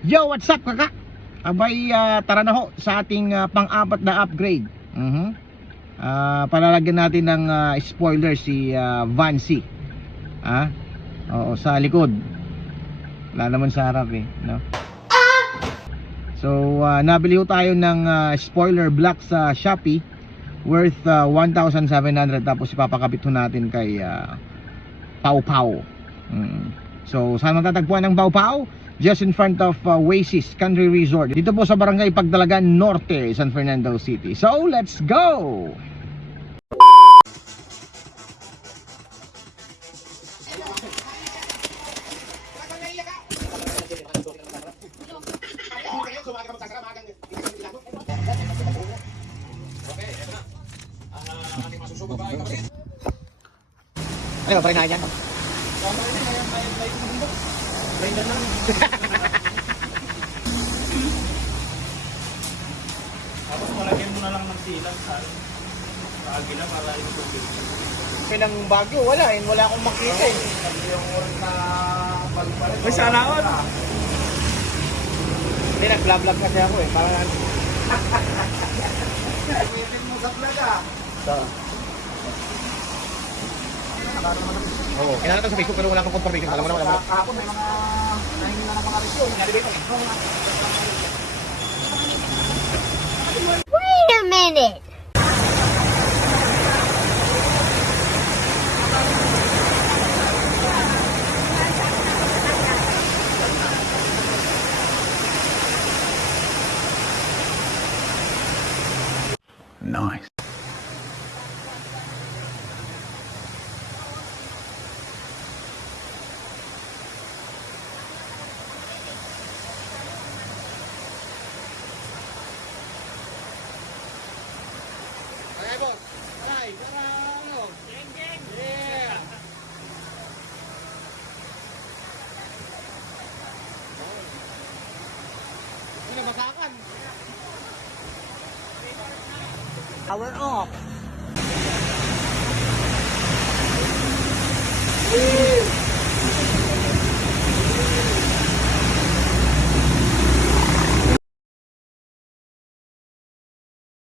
Yo, what's up kaka? Abay, tara na ho sa ating pang-apat na upgrade. Palalagyan natin ng spoiler si Vancy. Oo, sa likod. Wala naman sa harap eh, no? So, nabili ho tayo ng spoiler block sa Shopee worth 1,700, tapos ipapakabit ho natin kay Pau Pau. So, saan matatagpuan ng Pau Pau? Just in front of Oasis Country Resort. Dito po sa Barangay Pagdalagan Norte, San Fernando City. So, let's go! Ano ba, parang yan? Blinder lang. Tapos malagyan mo na lang ng silang sa agila para itubig. Pinang Baguio, wala eh. Wala akong makita eh. Yung oras na balik-balik. May sana all. Hindi, nag-vlog kasi ako eh. Parang Pwede mo sa vlog ah. oo, kailangan natin sa Facebook pero wala akong confirmation. Alam mo naman, alam mo. Kahapon may mga nahingi na ng mga review. Wait a minute. Nice. Okay, boss. Ay, para ano? Geng, geng. Yeah. Ano, basakan? Power off.